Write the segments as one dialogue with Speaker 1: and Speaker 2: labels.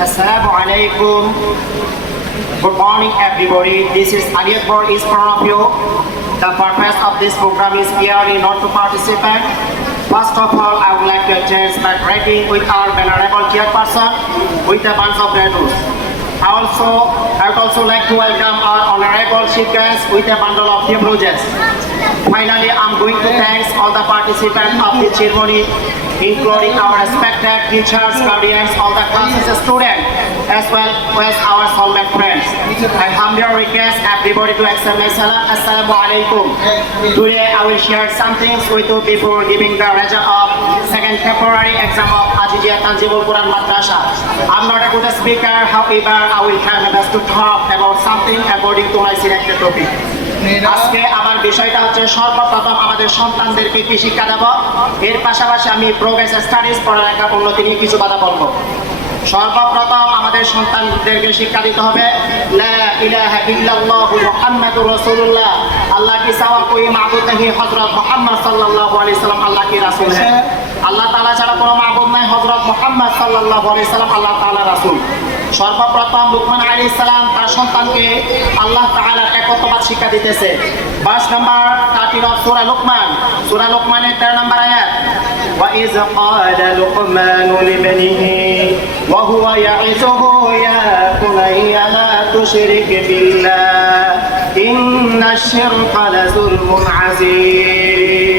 Speaker 1: Assalamu alaikum. Good morning, everybody. This is Ali Akbar is of you. The purpose of this program is clearly not to participate. First of all, I would like to attend my greeting with our venerable chairperson with a bunch of. I also, I would also like to welcome our honorable chief guest with a bundle of gift roses. Finally, I'm going to thank all the participants of the ceremony, including our respected teachers, guardians, all the classes students, as well as our soulmate friends. I humbly request everybody to accept my salam. Assalamu alaikum. Today, I will share some things with you before giving the result of second February exam of Ajijia Tanjibul Quran Madrasa. I'm not a good speaker, however, I will try my best to talk about something according to my selected topic. আজকে আমার বিষয়টা হচ্ছে সর্বপ্রথম আমাদের সন্তানদেরকে কি শিক্ষা দেব এর পাশাপাশি আমি প্রোগ্রেস স্টাডিজ পড়ালেখার উন্নতি নিয়ে কিছু কথা বলব সর্বপ্রথম আমাদের সন্তানদেরকে শিক্ষা দিতে হবে আল্লাহ কি সাওয়া কোই সাল্লাম আল্লাহ কি রাসুল আল্লাহ তাআলা ছাড়া কোনো মাহবুদ নাই হজরত মোহাম্মদ সাল্লাহ সাল্লাম আল্লাহ তালা রাসূল। সর্বপ্রথম লুকমান আলাইহিস সালাম তার সন্তানকে আল্লাহ তাআলার একত্ববাদ শিক্ষা দিতেছে ভার্স নাম্বার 13 অফ সূরা লুকমান সূরা লুকমানের 13 নম্বর আয়াত وإذ قال لقمان لابنه وهو يعظه يا بني لا تشرك بالله إن الشرك لظلم عظيم আর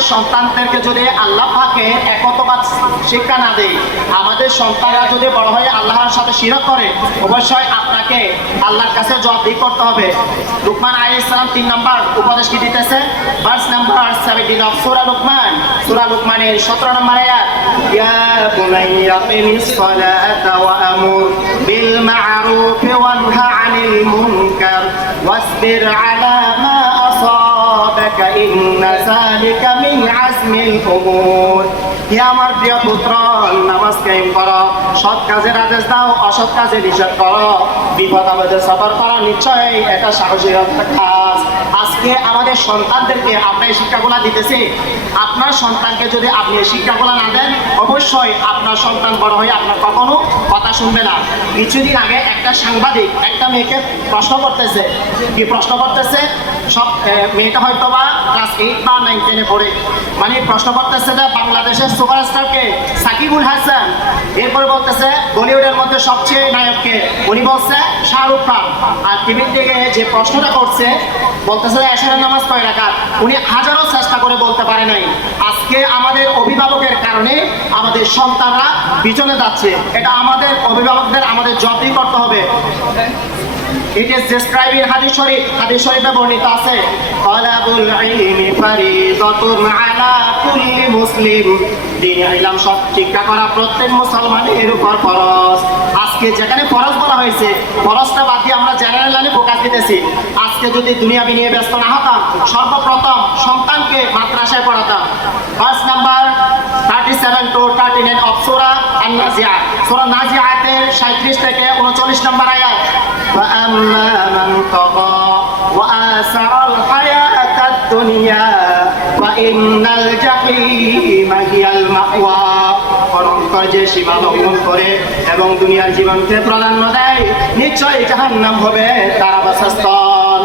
Speaker 1: আমাদের সন্তানদেরকে যদি আল্লাহ পাকে একতবাদ শিক্ষা না দেয়, আমাদের সন্তানরা যদি বড় হয়ে আল্লাহর সাথে শিরক করে, অবশ্যই আপনাকে আল্লাহর কাছে জবাবদিহি করতে হবে। লুকমান আলাইহিস সালাম তিন নম্বর উপদেশ কি দিতেছে? ভার্স নাম্বার 17 অফ সুরা লুকমান। সুরা লুকমানের 17 নম্বর আয়াত যালিকা মিন আজমিল উমুর হে আমার প্রিয় পুত্র, নামাজ কায়েম করো, সৎ কাজের আদেশ দাও, অসৎ কাজে নিষেধ করো। বিপদ আমাদের সফর করা, নিশ্চয়ই এটা সাহসী কাজ আজকে আমাদের সন্তানদেরকে এই শিক্ষাগুলো দিতেছি। আপনার সন্তানকে যদি আপনি শিক্ষাগুলো না দেন, অবশ্যই আপনার সন্তান বড় হয়ে আপনার কখনো কথা শুনবে না। কিছুদিন আগে একটা সাংবাদিক একটা মেয়েকে প্রশ্ন করতেছে। কি প্রশ্ন করতেছে? সব মেয়েটা হয়তো বা ক্লাস এইট বা নাইন টেনে পড়ে। মানে প্রশ্ন করতেছে যে, বাংলাদেশের সুপারস্টারকে সাকিবুল হাসান? এরপরে বলতেছে, বলিউডের মধ্যে সবচেয়ে নায়ককে। উনি বলছে, শাহরুখ খান। আর টিভির দিকে যে প্রশ্নটা করছে বলতেছে যে এশারের নামাজ কয় রাখাত উনি হাজারো চেষ্টা করে বলতে পারে নাই। আজকে আমাদের অভিভাবকের কারণে আমাদের সন্তানরা পিছনে যাচ্ছে। এটা আমাদের অভিভাবকদের, আমাদের জবই করতে হবে। It is described in Hadith Sharif. Hadith Sharifে বর্ণিত আছে তালাবুল ইলমি ফারিদাতুন আলা কুল্লি মুসলিম। দিন ইলম সব শিক্ষা করা প্রত্যেক মুসলমানের উপর ফরজ। আজকে যেখানে ফরজ বলা হয়েছে ফরজটা বাদ দিয়ে আমরা জেনারেল লাইনে ফোকাস দিতেছি আজকে যদি দুনিয়াবি নিয়ে ব্যস্ত না হতাম সর্বপ্রথম সন্তানকে মাদ্রাসায় পড়াতাম first number thirty seven to thirty nine of সোরা আর নাজিয়া সোরা নাজিয়াতের সাঁত্রিশ থেকে উনচল্লিশ নম্বর আয়াত فأما من طغى وآثر الحياة الدنيا فإن الجحيم هي المأوى পরম্পর যে সীমা লঙ্ঘন করে এবং দুনিয়ার জীবনকে প্রাধান্য দেয়, নিশ্চয়ই জাহান্নাম হবে তার আবাসস্থল।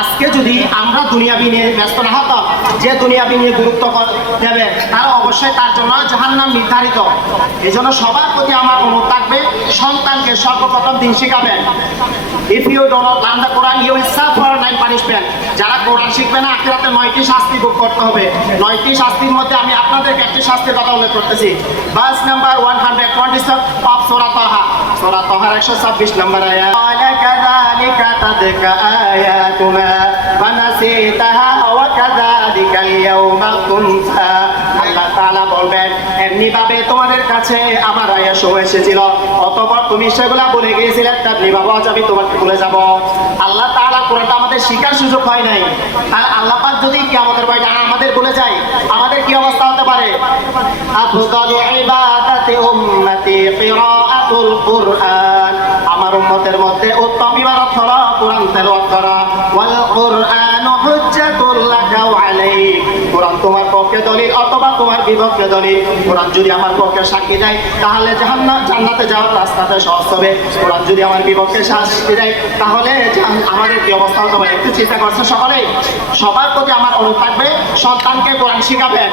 Speaker 1: আজকে যদি আমরা দুনিয়া নিয়ে ব্যস্ত না হতাম, যে দুনিয়াবি নিয়ে গুরুত্ব দেবে, তারা অবশ্যই তার জন্য জাহান্নাম নির্ধারিত। এই জন্য সবার প্রতি আমার অনুরোধ থাকবে সন্তানকে সর্বপ্রথম দিন শিখাবেন if you don't learn the Quran you will suffer nine punishment যারা কোরআন শিখবে না আখিরাতে নয়টি শাস্তি ভোগ করতে হবে নয়টি শাস্তির মধ্যে আমি আপনাদেরকে একটি শাস্তির কথা উল্লেখ করতেছি verse number one hundred twenty seven of সোরা তহা সোরা তহার একশো ছাব্বিশ নম্বর আয়াত قال كذلك تلك آياتنا فنسيتها وكذلك اليوم تنسى আল্লাহ তাআলা ভাবে তোমাদের কাছে আমার আয়াস এসেছিল। অতঃপর তুমি সেগুলা বলে গিয়েছিলে তেমনি আজ আমি তোমাকে ভুলে যাব। আল্লাহ তাআলা কোরআনটা আমাদের শিকার সুযোগ হয় নাই। তাহলে আল্লাহ পাক যদি কিয়ামতের ভয়টা আমাদের বলে যায়, আমাদের কি অবস্থা হতে পারে? আফদালু ইবাদাতি উম্মতি কিরাআতুল কুরআন। আমার উম্মতের মধ্যে উত্তম ইবাদত হলো কোরআন তেলাওয়াত করা। ওয়াল কুরআনু হুজ্জাতুল লাকা আলাইক। কোরআন তোমার পক্ষে দলিল বিপক্ষে দলিল কোরআন যদি আমার পক্ষে সাক্ষী দেয়, তাহলে জাহান্নাম জান্নাতে যাওয়ার রাস্তাটা সহজ হবে। কোরআন যদি আমার বিপক্ষে দেয়, তাহলে আমাদের কি অবস্থা হতে পারে? একটু চিন্তা করছে সকলেই? সবার প্রতি আমার অনুরোধ থাকবে, সন্তানকে কোরআন শিখাবেন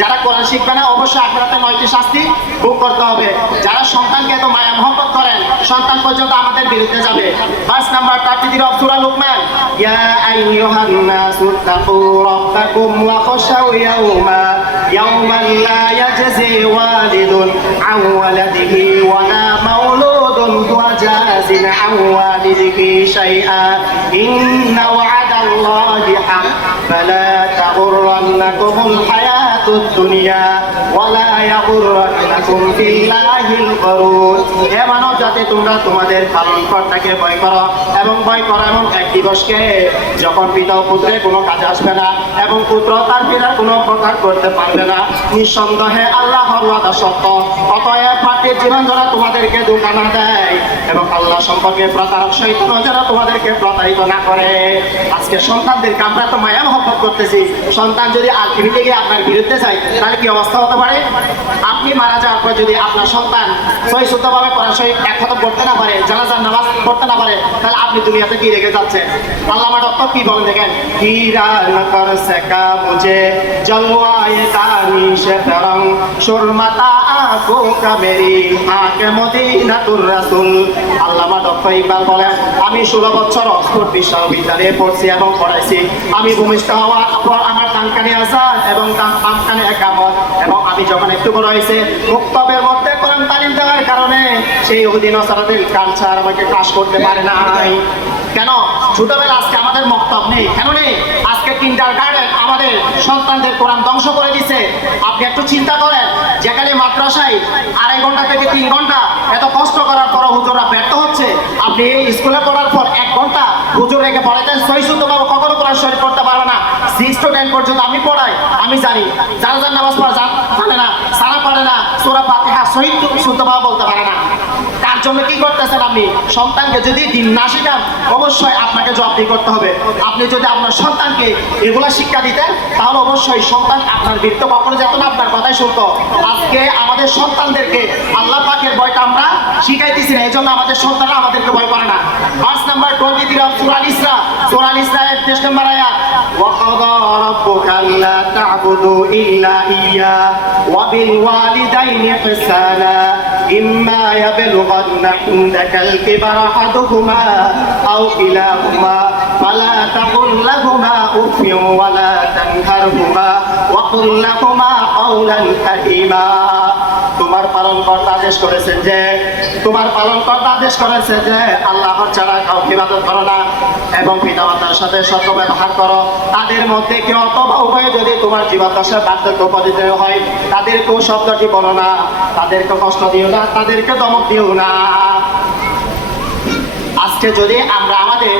Speaker 1: যারা কোরআন শিখবে না, অবশ্যই আখেরাতে নয়টি শাস্তি ভোগ করতে হবে। যারা সন্তানকে এত মায়া মহব্বত করেন সন্তান পর্যন্ত আমাদের বিরুদ্ধে যাবে। পাঁচ নাম্বার তাটি দিন অবসুরা লোকমান ইয়া আইয়ুহান নাসু তাকু রাব্বাকুম ওয়া খাশাউ ইয়াউমা ইয়াউমান লা ইয়াজজি ওয়ালিদুন আন ওয়ালাদিহি ওয়া লা মাউলুদুন হুয়া জাযিন আন ওয়ালিদিহি শাইআ ইন্না ওয়া'দা আল্লাহি হাক ফালা তাগুররান্নাকুম হায়াত দুনিয়া ওয়ালা হে মানব জাতি তোমরা তোমাদের পালনকর্তাকে ভয় করো এবং ভয় করো এমন এক দিবসকে, যখন পিতা ও পুত্রের কোনো কাজে আসবে না এবং পুত্র তার পিতার কোনো প্রকার করতে পারবে না, নিঃসন্দেহে আল্লাহ ওয়াদা সত্য। অতএব পার্টির জীবন যারা তোমাদেরকে দোকানা দেয় এবং আল্লাহ সম্পর্কে প্রতারক সহিত যেন তোমাদেরকে প্রতারিত না করে। আজকে সন্তানদেরকে আমরা তো মায়া মহব্বত করতেছি। সন্তান যদি আলটিমেটলি আপনার বিরুদ্ধে যায় তাহলে কি অবস্থা হতে পারে? আপনি মারা যাওয়ার পর যদি আপনার সন্তান সহি শুদ্ধভাবে করার সহিত এক খতম করতে না পারে, জানাজার নামাজ পড়তে না পারে, তাহলে আপনি দুনিয়াতে কি রেখে যাচ্ছেন? আল্লাহ আমার ডক্টর কি বলেন দেখেন? আল্লামা আমি ষোলো বছর অক্সফোর্ড বিশ্ববিদ্যালয়ে পড়ছি এবং পড়াইছি। আমি ভূমিষ্ঠ হওয়ার পর আমার কানকানে আসান এবং কানকানে একামত এবং আমি যখন একটু বড় হয়েছে মুক্তবের মধ্যে কোরআন তালিম দেওয়ার কারণে সেই অধীন কালচার আমাকে ক্লাস করতে পারে নাই কেন? ছোটবেলা আজকে আমাদের মক্তব নেই। কেন নেই? আজকে কিন্ডার গার্ডেন আমাদের সন্তানদের কোরআন ধ্বংস করে দিছে। আপনি একটু চিন্তা করেন, যেখানে মাদ্রাসায় আড়াই ঘণ্টা থেকে তিন ঘণ্টা এত কষ্ট করার পর হুজুররা ব্যর্থ হচ্ছে। আপনি এই স্কুলে পড়ার পর এক ঘণ্টা হুজুর রেখে পড়াইতেন সহি শুদ্ধভাবে কখনো কোরআন শরীফ করতে পারবে না। সিক্স টু পর্যন্ত আমি পড়াই, আমি জানি। যারা যার নামাজ পড়া জান- না, সারা পারে না, সোরা হ্যাঁ শহীদ শুদ্ধভাবে বলতে পারে না। তার জন্য কি করতেছেন আপনি সন্তানকে যদি দিন না শেখান অবশ্যই আপনাকে জবাবদি করতে হবে আপনি যদি আপনার সন্তানকে এগুলা শিক্ষা দিতেন তাহলে অবশ্যই সন্তান আপনার বৃত্ত কখনো যেত না আপনার কথাই শুনতো আজকে আমাদের সন্তানদেরকে আল্লাহ পাকের ভয়টা আমরা শিখাইতেছি না এই জন্য আমাদের সন্তানরা আমাদেরকে ভয় করে না পাঁচ নাম্বার টোয়েন্টি থ্রি অফ সুরাল ইসরা সুরাল ইসরায়ের তেইশ নম্বর আয়াত وقضى ربك ألا تعبدوا إلا إياه وبالوالدين إحسانا إما يبلغن عندك الكبر أحدهما أو كلاهما فلا تقل لهما أف ولا تنهرهما وقل لهما قولا كريما তোমার পালন কর্তা আদেশ করেছেন যে তোমার পালন কর্তা আদেশ করেছে যে আল্লাহ ছাড়া কাউকে ইবাদত করো না এবং পিতা মাতার সাথে সত্য ব্যবহার করো তাদের মধ্যে কেউ অথবা উভয়ে যদি তোমার জীবদ্দশায় বার্ধক্য উপদিত হয় তাদেরকেও শব্দটি বলো না তাদেরকে কষ্ট দিও না তাদেরকে দমক দিও না আজকে যদি আমরা আমাদের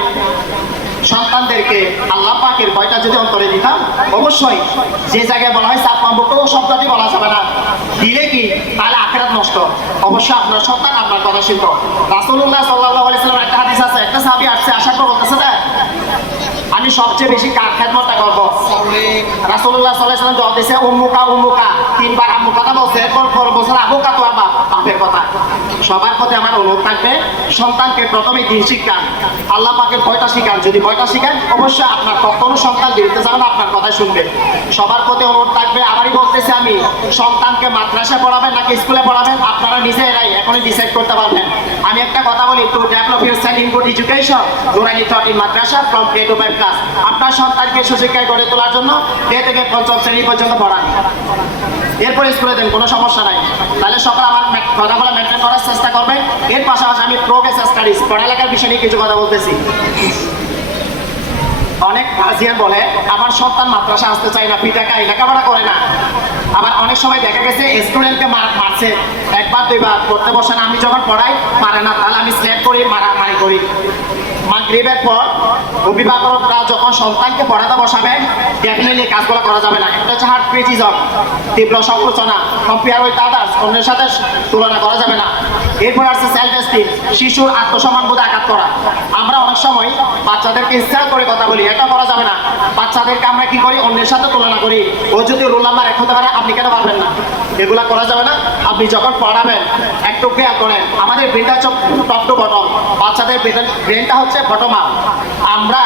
Speaker 1: সন্তানদেরকে আল্লাহ পাকের ভয়টা যদি অন্তরে দিতাম, অবশ্যই যে জায়গায় বলা হয় সাত কোনো শব্দটি বলা যাবে না। দিলে কি? তাহলে আখেরাত নষ্ট। অবশ্যই আপনার সন্তান আপনার কথা শিল্প রাসুল্লাহ সাল্লাহ একটা হাদিস আছে, একটা সাহাবি আসছে বলতেছে না আমি সবচেয়ে বেশি কার খেদমতটা করব? রাসুল্লাহ সাল্লাম জবাব দিয়েছে, উম্মুকা উম্মুকা। তিনবার আম্মু কথা বলছে, এরপর পর বছর আবুকা তো আবা বাপের কথা। সবার প্রতি আমার অনুরোধ থাকবে, সন্তানকে প্রথমে দিন শিক্ষান আল্লাহ পাকের ভয়টা শিখান? যদি ভয়টা শিখান, অবশ্যই আপনার কখনো সন্তান বিরুদ্ধে যাবে না, আপনার কথা শুনবে। সবার প্রতি অনুরোধ থাকবে আবারই বলতেছি আমি, সন্তানকে মাদ্রাসায় পড়াবেন নাকি স্কুলে পড়াবেন, আপনারা নিজেরাই এখনই ডিসাইড করতে পারবেন। আমি একটা কথা বলি to develop your cell in good education Nurani thought in Madrasa from two five class আপনার সন্তানকে সুশিক্ষায় গড়ে তোলার জন্য থেকে পঞ্চম শ্রেণি পর্যন্ত পড়ান। এরপরে স্কুলে দেন, কোনো সমস্যা নাই। তাহলে সকাল আমার কথাগুলো মেনটেন করার চেষ্টা এর পাশাপাশি আমি প্রোগ্রেস স্টাডিজ পড়ালেখার বিষয় নিয়ে কিছু কথা বলতেছি। অনেক বলে, আমার সন্তান মাদ্রাসা আসতে চায় না পিটাকাই লেখাপড়া করে না। আবার অনেক সময় দেখা গেছে স্টুডেন্টকে মারছে। একবার, দুইবার, পড়তে বসে না। আমি যখন পড়াই পারে না। তাহলে আমি স্ল্যাপ করি মারামারি করি। মাগরিবের পর অভিভাবকরা যখন সন্তানকে পড়াতে বসাবে ডেফিনেটলি কাজগুলো করা যাবে না। একটা হচ্ছে হার্ট ক্রিটিজম তীব্র সমালোচনা কম্পেয়ার উইথ আদার্স অন্যের সাথে তুলনা করা যাবে না। এরপর আছে সেলফ এস্টিম শিশুর আত্মসম্মান বোধ আঘাত করা। আমরা অনেক সময় বাচ্চাদেরকে ইনসাল্ট করে কথা বলি, এটা করা যাবে না। বাচ্চাদেরকে আমরা কি করি? অন্যের সাথে তুলনা করি। ও যদি রোল নাম্বার এক হতে পারে, আপনি কেন পারবেন না? এগুলা করা যাবে না। আপনি যখন পড়াবেন, একটু খেয়াল করেন, আমাদের ব্রেনটা হচ্ছে টপ টু বটম বাচ্চাদের ব্রেনটা হচ্ছে বটম আপ আমরা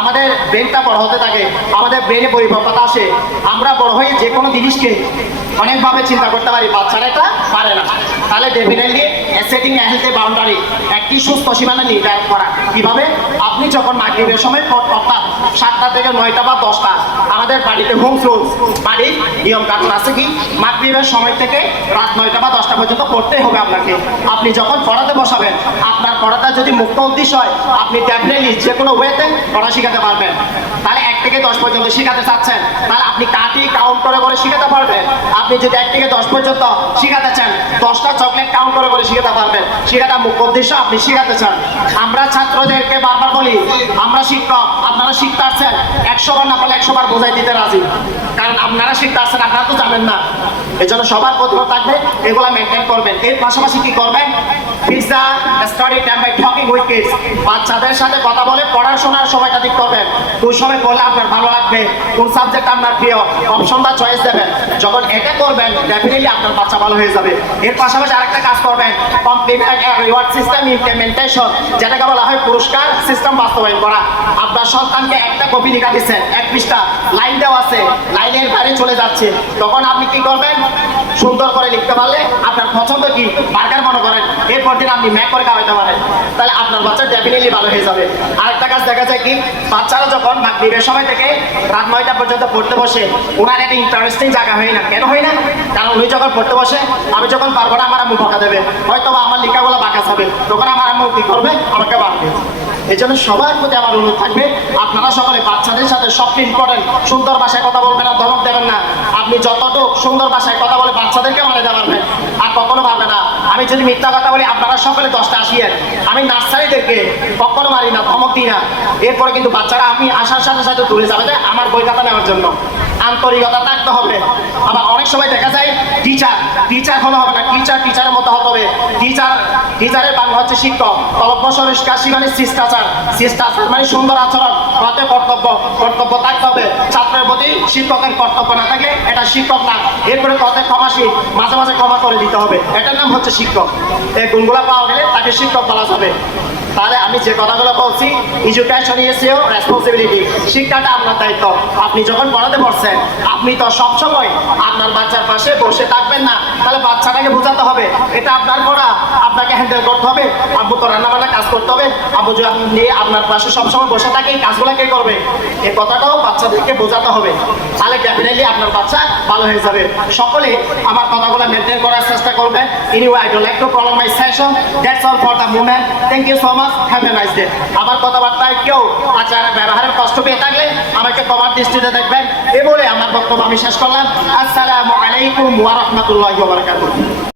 Speaker 1: আমাদের ব্রেনটা বড় হতে থাকে, আমাদের ব্রেনে পরিপক্কতা আসে। আমরা বড় হয়ে যে কোনো জিনিসকে অনেকভাবে চিন্তা করতে পারি, বাচ্চারা এটা পারে না। তাহলে ডেফিনেটলি সেটিং হেলথে বাউন্ডারি একটি সুস্থ সীমানা নির্ধারণ করা। কীভাবে? আপনি যখন মাগরিবের সময় অর্থাৎ সাতটা থেকে নয়টা বা দশটা, আমাদের বাড়িতে হোম রুলস বাড়ির নিয়ম কানুন আছে কি? মাগরিবের সময় থেকে রাত নয়টা বা দশটা পর্যন্ত পড়তেই হবে আপনাকে। আপনি যখন পড়াতে বসাবেন, আপনার পড়াটা যদি মুক্ত উদ্দেশ্য হয়, আপনি ডেফিনেটলি যে কোনো ওয়েতে পড়া শেখাতে পারবেন। তাহলে এক থেকে দশ পর্যন্ত শেখাতে চাচ্ছেন। তাহলে আপনি কাটি কাউন্ট করে করে শেখাতে পারবেন। আপনি যদি এক থেকে দশ পর্যন্ত শেখাতে চান, দশটা চকলেট কাউন্ট করে করে শেখাতে পারবেন। শেখাটা মুখ্য উদ্দেশ্য, আপনি শেখাতে চান। আমরা ছাত্রদেরকে বারবার বলি, আমরা শিক্ষক, আপনারা শিখতে আসছেন। একশো বার না পারলে একশো বার বোঝাই দিতে রাজি। কারণ আপনারা শিখতে আসছেন, আপনারা তো জানেন না। এই জন্য সবার প্রতিভা থাকবে, এগুলো মেনটেন করবেন। এর পাশাপাশি কি করবেন? কিডস বাচ্চাদের সাথে কথা বলে পড়াশোনার সময়টা ঠিক করবেন। কোন সময় করলে আপনার ভালো লাগবে, কোন সাবজেক্ট আপনার প্রিয় অপশনটা চয়েস দেবেন। যখন এটা করবেন ডেফিনেটলি আপনার বাচ্চা ভালো হয়ে যাবে। এর পাশাপাশি আরেকটা কাজ করবেন কমপ্লিমেন্ট রিওয়ার্ড সিস্টেম ইমপ্লিমেন্টেশন যেটাকে বলা হয় পুরস্কার সিস্টেম বাস্তবায়ন করা। আপনার সন্তানকে একটা কপি লেখা দিচ্ছেন, এক পৃষ্ঠা, লাইন দেওয়া আছে, লাইনের বাইরে চলে যাচ্ছে। তখন আপনি কি করবেন? সুন্দর করে লিখতে পারলে আপনার পছন্দ কি, বার্গার মনে করেন, এরপর দিন আপনি ম্যাক করে খাওয়াতে পারেন, তাহলে আপনার বাচ্চা ডেফিনেটলি ভালো হয়ে যাবে। আরেকটা কাজ দেখা যায় কি, বাচ্চারা যখন মাগরিবের সময় থেকে রাত নয়টা পর্যন্ত পড়তে বসে, ওনার একটা ইন্টারেস্টিং জায়গা হয় না। কেন হয় না? কারণ উনি যখন পড়তে বসে, আমি যখন পারব না, আমার আম্মু বকা দেবে। হয়তো আমার লেখাগুলো বাঁকা যাবে। তখন আমার আম্মু কি করবে? আমাকে বাড়বে এই জন্য সবার প্রতি আমার অনুরোধ থাকবে, আপনারা সকলে বাচ্চাদের সাথে সবচেয়ে ইম্পর্টেন্ট সুন্দর ভাষায় কথা বলবেন না ধমক দেবেন না। আপনি যতটুকু সুন্দর ভাষায় কথা বলে বাচ্চাদেরকে মানে দিতে পারবেন, আর কখনো পারবে না। আমি যদি মিথ্যা কথা বলি, আপনারা সকলে দশটা আসিয়েন। আমি নার্সারিদেরকে কখনো মারি না, ধমক দিই না। এরপরে কিন্তু বাচ্চারা আমি আসার সাথে সাথে তুলে যাবে আমার বই খাতা নেওয়ার জন্য। আন্তরিকতা থাকতে হবে। আবার অনেক সময় দেখা যায় টিচার টিচার হলে হবে না টিচার টিচারের মতো হতে হবে। টিচার টিচারের বাংলা হচ্ছে শিক্ষক। তলব্য সংস্কার মানে শিষ্টাচার। শিষ্টাচার মানে সুন্দর আচরণ প্রত্যেক কর্তব্য কর্তব্য থাকতে হবে। ছাত্রের প্রতি শিক্ষকের কর্তব্য না থাকলে এটা শিক্ষক না। এরপরে প্রত্যেক ক্ষমাসী মাঝে মাঝে ক্ষমা করে দিতে হবে। এটার নাম হচ্ছে শিক্ষক। এই গুণগুলো পাওয়া গেলে তাকে শিক্ষক বলা যাবে। তাহলে আমি যে কথাগুলো বলছি এডুকেশন ইজ রেসপন্সিবিলিটি শিক্ষাটা আপনার দায়িত্ব। আপনি যখন পড়াতে পড়ছেন, আপনি তো সবসময় আপনার বাচ্চার পাশে বসে থাকবেন না। তাহলে বাচ্চাটাকে বোঝাতে হবে, এটা আপনার পড়া, আপনাকে হ্যান্ডেল করতে হবে, আব্বু তো রান্না বান্না কাজ করতে হবে। আব্বু নিয়ে আপনার পাশে সবসময় বসে থাকে, এই কাজগুলো কে করবে? এই কথাটাও বাচ্চাদেরকে বোঝাতে হবে। তাহলে ডেফিনেটলি আপনার বাচ্চা ভালো হয়ে যাবে। সকলে আমার কথাগুলো মেনটেন করার চেষ্টা করবেন। Anyway I don't like to problem my session that's all for the movement thank you so much আমার কথাবার্তায় কেউ আচার ব্যবহারের কষ্ট পেয়ে থাকলে আমাকে কমার দৃষ্টিতে দেখবেন। এ বলে আমার বক্তব্য আমি শেষ করলাম। আসসালামু আলাইকুম ওয়া রাহমাতুল্লাহি ওয়া বারাকাতুহু।